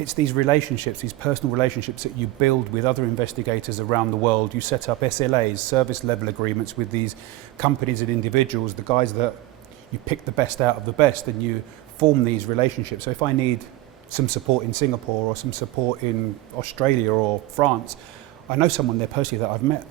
it's these relationships, these personal relationships that you build with other investigators around the world. You set up SLAs, service level agreements with these companies and individuals, the guys that you pick the best out of the best, and you form these relationships. So if I need some support in Singapore or some support in Australia or France, I know someone there personally that I've met.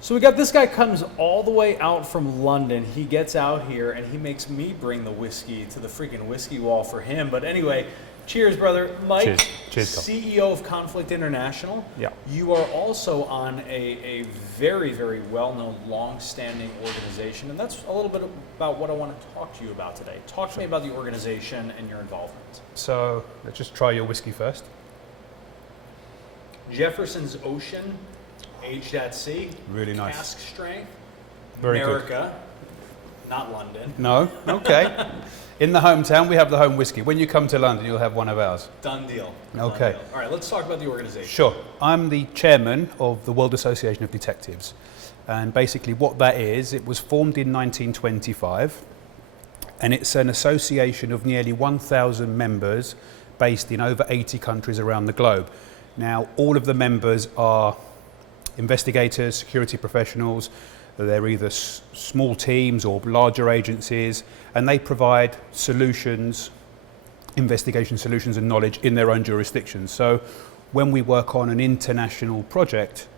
So we got this guy comes all the way out from London. He gets out here and he makes me bring the whiskey to the freaking whiskey wall for him. But anyway, cheers, brother. Mike, Cheers, CEO of Conflict International. Yeah. You are also on a very, very well-known, long-standing organization. And that's a little bit about what I want to talk to you about today. Talk to me about the organization and your involvement. So let's just try your whiskey first. Jefferson's Ocean. Aged at sea, really nice. Cask strength, Very America, not London. No, okay. In the hometown, we have the home whiskey. When you come to London, you'll have one of ours. Done deal. Okay. Done deal. All right, let's talk about the organization. Sure. I'm the chairman of the World Association of Detectives. And basically what that is, it was formed in 1925. And it's an association of nearly 1,000 members based in over 80 countries around the globe. Now, all of the members are investigators, security professionals. They're either small teams or larger agencies, and they provide solutions, investigation solutions and knowledge in their own jurisdictions. So when we work on an international project,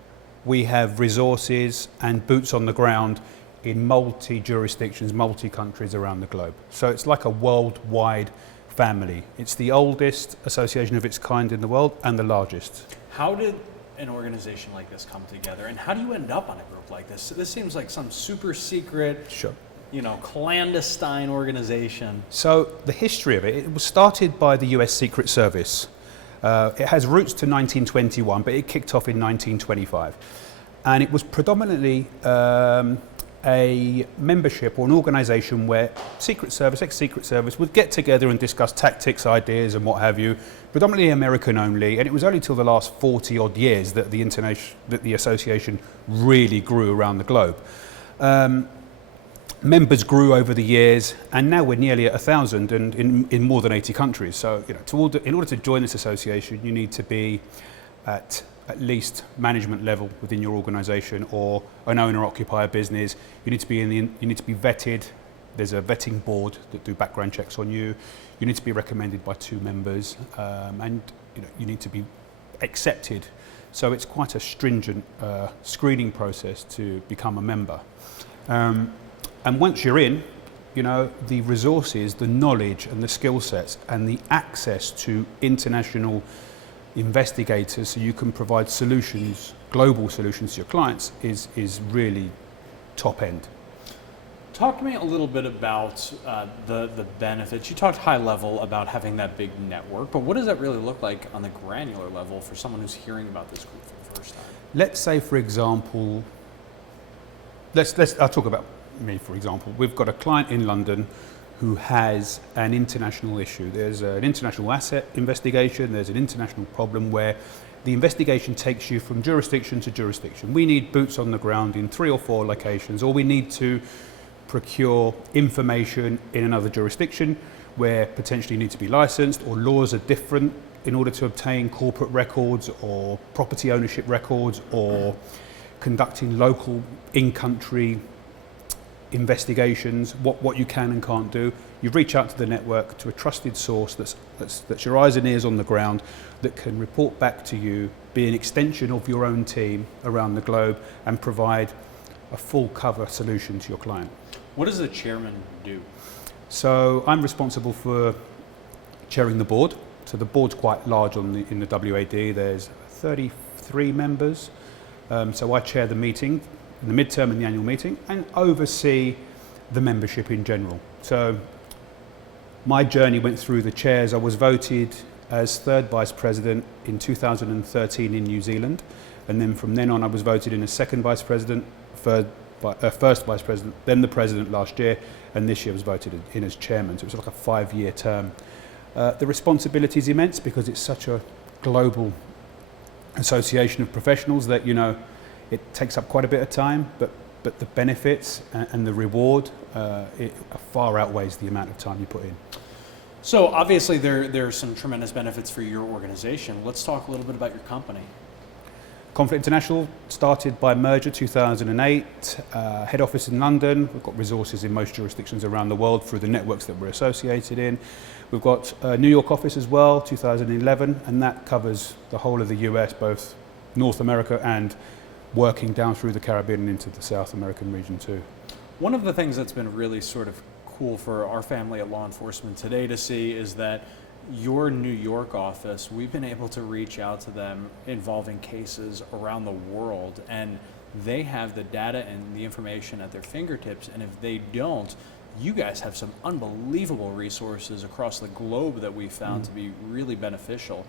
we have resources and boots on the ground in multi-jurisdictions, multi-countries around the globe. So it's like a worldwide family. It's the oldest association of its kind in the world and the largest. How did an organization like this come together, and how do you end up on a group like this? This seems like some super secret, sure, clandestine organization. So the history of it was started by the US Secret Service. It has roots to 1921, but it kicked off in 1925. And it was predominantly a membership or an organization where Secret Service, ex-Secret Service would get together and discuss tactics, ideas and what have you, predominantly American only, and it was only till the last 40 odd years that the association really grew around the globe. Members grew over the years, and now we're nearly at 1,000 and in more than 80 countries. So in order to join this association, you need to be at least management level within your organization, or an owner-occupier business. You need to be vetted. There's a vetting board that do background checks on you. You need to be recommended by 2 members, and you need to be accepted. So it's quite a stringent screening process to become a member. And once you're in, the resources, the knowledge and the skill sets and the access to international investigators so you can provide solutions, global solutions to your clients is really top end. Talk to me a little bit about the benefits. You talked high level about having that big network, but what does that really look like on the granular level for someone who's hearing about this group for the first time? Let's say, for example, I'll talk about me, for example. We've got a client in London who has an international issue. There's an international asset investigation, there's an international problem where the investigation takes you from jurisdiction to jurisdiction. We need boots on the ground in 3 or 4 locations, or we need to procure information in another jurisdiction where potentially you need to be licensed, or laws are different in order to obtain corporate records or property ownership records, or conducting local in-country investigations, what you can and can't do. You reach out to the network, to a trusted source that's your eyes and ears on the ground, that can report back to you, be an extension of your own team around the globe, and provide a full cover solution to your client. What does the chairman do? So I'm responsible for chairing the board. So the board's quite large in the WAD. There's 33 members. So I chair the meeting, the midterm and the annual meeting, and oversee the membership in general. So my journey went through the chairs. I was voted as 3rd Vice President in 2013 in New Zealand, and then from then on I was voted in as 2nd Vice President, 1st Vice President, then the President last year, and this year was voted in as Chairman. So it was like a 5-year term. The responsibility is immense because it's such a global association of professionals that, it takes up quite a bit of time, but the benefits and the reward it far outweighs the amount of time you put in. So obviously there are some tremendous benefits for your organization. Let's talk a little bit about your company. Conflict International started by merger 2008, head office in London. We've got resources in most jurisdictions around the world through the networks that we're associated in. We've got a New York office as well, 2011, and that covers the whole of the US, both North America and working down through the Caribbean and into the South American region too. One of the things that's been really sort of cool for our family at law enforcement today to see is that your New York office, we've been able to reach out to them involving cases around the world, and they have the data and the information at their fingertips, and if they don't, you guys have some unbelievable resources across the globe that we found to be really beneficial.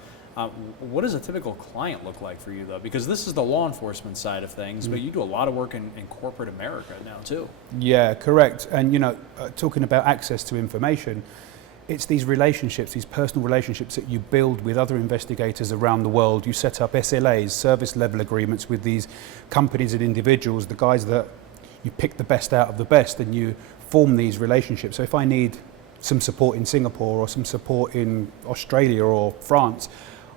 What does a typical client look like for you, though? Because this is the law enforcement side of things, but you do a lot of work in corporate America now, too. Yeah, correct. And, talking about access to information, it's these relationships, these personal relationships that you build with other investigators around the world. You set up SLAs, service level agreements with these companies and individuals, the guys that you pick the best out of the best, and you form these relationships. So if I need some support in Singapore or some support in Australia or France,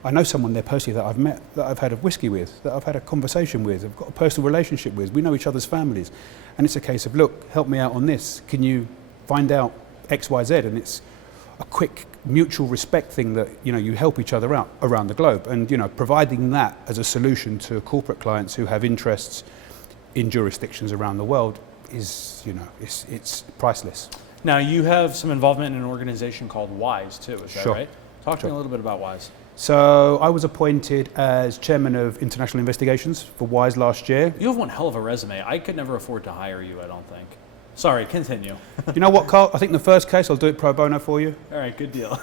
I know someone there personally that I've met, that I've had a whiskey with, that I've had a conversation with, I've got a personal relationship with. We know each other's families. And it's a case of, look, help me out on this. Can you find out X, Y, Z? And it's a quick mutual respect thing that, you help each other out around the globe. And, providing that as a solution to corporate clients who have interests in jurisdictions around the world is, it's priceless. Now, you have some involvement in an organization called WISE, too, is that Sure. right? Talk to me a little bit about WISE. So I was appointed as chairman of international investigations for WISE last year. You have one hell of a resume. I could never afford to hire you, I don't think. Sorry, continue. You know what, Carl? I think the first case, I'll do it pro bono for you. All right, good deal.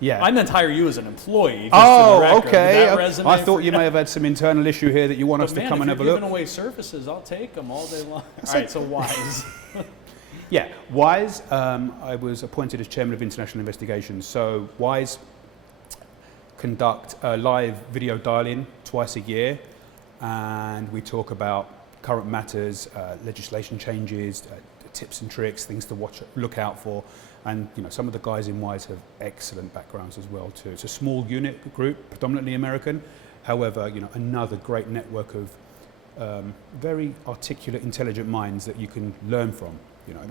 Yeah. I meant hire you as an employee. Just for the record. Okay. That resume I thought you may have had some internal issue here that you want us to come and have a look. look. Giving away services, I'll take them all day long. All right, so WISE. Yeah, WISE, I was appointed as chairman of international investigations. So WISE conduct a live video dial-in twice a year, and we talk about current matters, legislation changes, tips and tricks, things to look out for. And some of the guys in WISE have excellent backgrounds as well too. It's a small unit group, predominantly American. However, another great network of very articulate, intelligent minds that you can learn from.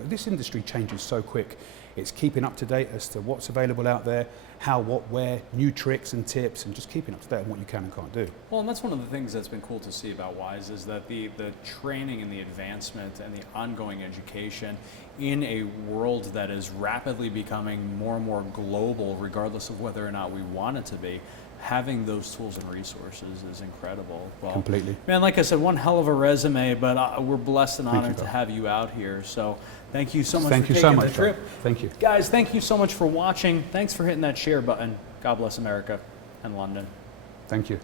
This industry changes so quick. It's keeping up to date as to what's available out there, how, what, where, new tricks and tips, and just keeping up to date on what you can and can't do. Well, and that's one of the things that's been cool to see about WISE is that the training and the advancement and the ongoing education in a world that is rapidly becoming more and more global, regardless of whether or not we want it to be, having those tools and resources is incredible. Well, Completely. Man, like I said, one hell of a resume, but we're blessed and honored to have you out here. So thank you so much for taking the trip. Thank you. Guys, thank you so much for watching. Thanks for hitting that share button. God bless America and London. Thank you.